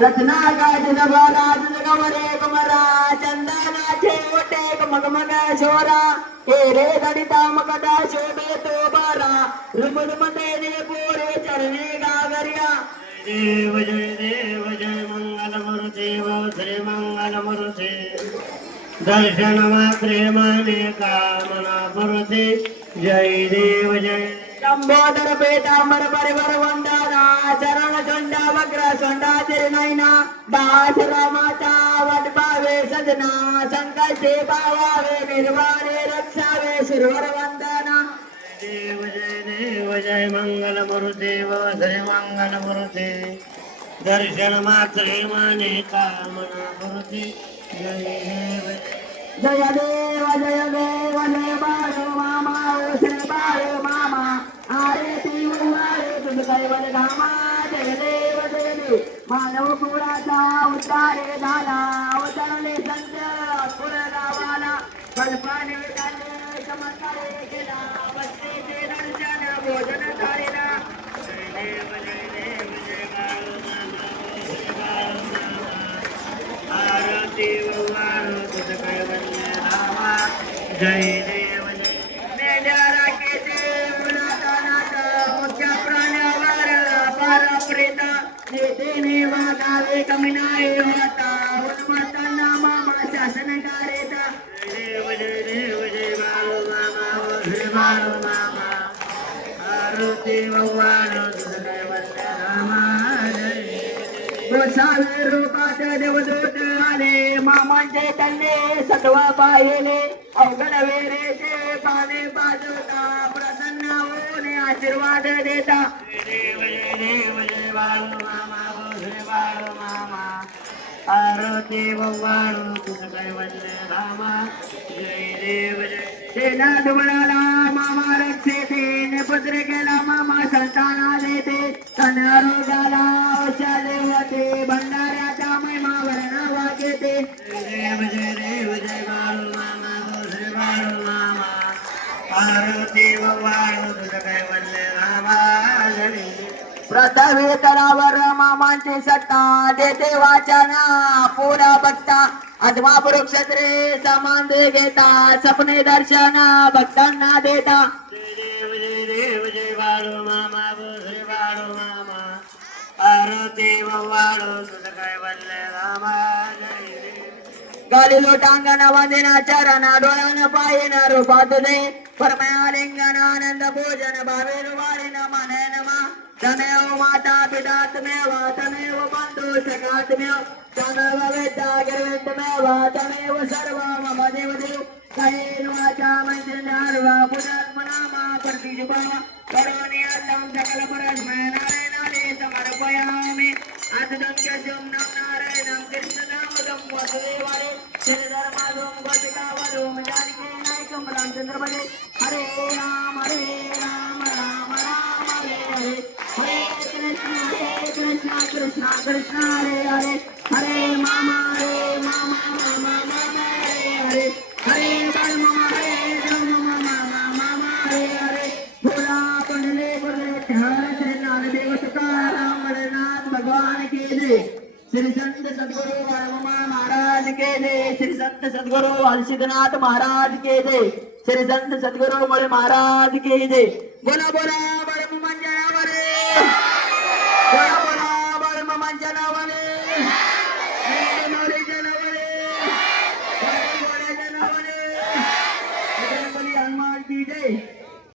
రత్నాకాజన బారాజన కమరే కుమరా చందనా చేవటే మగమగ చోరా. కేరే దడితామకదా శోభే తోబారా రుమరుమదేనే పూరే చరణే देव जय देव जय मंगल मूर्ती श्री मंगल मूर्ती दर्शन मात्रे माने कामना पुरते जय देव जय लंबोदर पेटांबर परिवर वंदना चरण चंडा वक्र चंडा तिरनैना दास रामाचा वट पावे सजना जय मंगल मूर्ती श्री मंगल मूर्ती दर्शन मात्रे माने कामना पुरते जय देव। जय देव जय देव जय बाळ मामा ओ श्री बाळो मामा। आरे ती उवारे तुझ कैवल धामा। जय देव जय देव। मानव कुळाचा उतारे झाला। अवतरले संत कुळ गावाला कल्पने चमत्कारे केला। बसतेचे जय देव प्राण्यावर नेतेने वागावे कमी नाही होता उन्मतांना मामा शासन कारेता देव देव जय बाळू मामा बाळू मामा. गोसावे देवदूत आले. मामांचे त्यांनी सत्व पाहिले. अवघड वेरेचे पाने बाजूता प्रसन्न होऊन आशीर्वाद देता. आरोग्य जय देव जय बाळू वाळू तुझ कैवल्य रामा जय देव जय सेना दुबळाला मामा रक्षेते पुत्र केला मामा संताना देते. तन रोगाला प्रथवे तरावर मामांची सत्ता देते वाचना पुरा बघता. आत्मा पुरुष समान दे घेता सपने दर्शना भक्तांना देता. देव जय बाळू मामा जय बाळू मामा वाळू रामा जय गाली लोटांगण वंदिना चरणा डोळ्यानं पायन रूपात दे. ज्ञानानंद भोजन भावेर वाळीन मने नमा तमेव माता पिता तमेव तमेव बंधू सखा तमेव तमेव वेदा गिरवेदमेव तमेव सर्व मम देव देव कैन वाचा मंजनार्वा पुनर्मनामा प्रतिजुभावा करोनि अल्लं सकल परस्मै नारायणाने समर्पयामि आतदं गजं नं नारायणं कृष्णनामदं वसुदेव रामचंद्र रामचंद्रपदे हरे राम हरे राम राम राम हरे हरे. हरे कृष्ण हरे कृष्ण कृष्ण कृष्ण हरे हरे. हरे मामा हरे मामा मामा मामा हरे हरे. हरे धर्म हरे धर्म मामा मामा हरे हरे. भोला पंडले पढ़ले हर श्री नामदेव तुकाराम बलनाथ भगवान के जय. श्री संत सद्गुरु वर्मा महाराज के जय. श्री संत सद्गुरु हर्षिदनाथ महाराज के जय. श्री संत सद्गुरु मरे महाराज के जय. बोला बोला बरम मंजनावरे. बोला बोला बरम मंजनावरे.